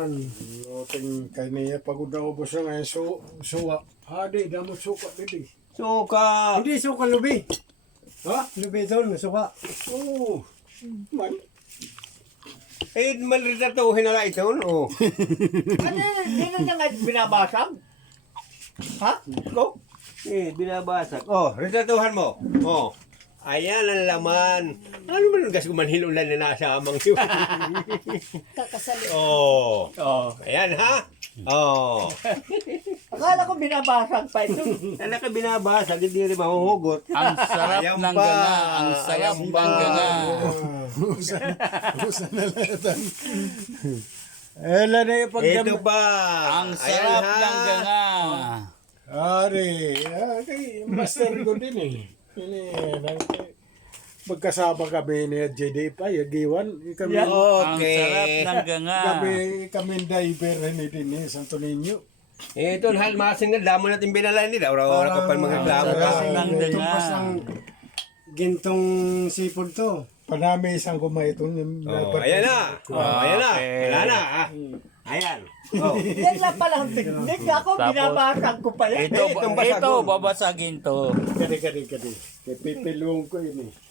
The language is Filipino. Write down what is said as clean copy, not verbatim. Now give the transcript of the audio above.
man. Ting kay niya pagod na ubos na ngayon suwa. Hadi, damo suka dili. Suka. Hindi suka lubi. Ha? Lubi doon, suka. Oo. Man. Eh, malitratuhin na lang ito, no? Ano, hindi na nga binabasag? Ha? Go? Eh, binabasag. Oh, retratuhan mo. Oh. Ayan ang laman. Ano man ang gas kumanhilulan na nasa amang yun? Kakasali. Oh. Oh. Ayan, ha? Oh. Akala ko binabasag pa ito. Akala ko binabasag, hindi rin mahuhugot. Ang sarap Ayan ng pa. ganga. Ang sarap Ayan ng pa. ganga. Usan na lang. Ela na yung pagdam. Ito pa. Ang sarap Ayan, ha? ng ganga. Ari, kay master ko din eh. Ini, magkasama kami ni JD pa, Yagiwan. Kami, Ang Okay. sarap ng ganga. kami diver ni din eh, Santo Niño. Ito, hal masing na damo natin binala nila. Wala ka pa mga reklamo. sarap ng ganga. Tumpas ang gintong sipod to. Panami isang kumaitong. Oh, ayan na. Oh, ayan na. Okay. Wala na. Ah. Ayan. Oh. Yan lang palang technique. Ako, Tapos, binabasag ko pa yan. Ito, itong basag ito, mo. babasagin to. Kadi. Kay pipilong ko yun eh.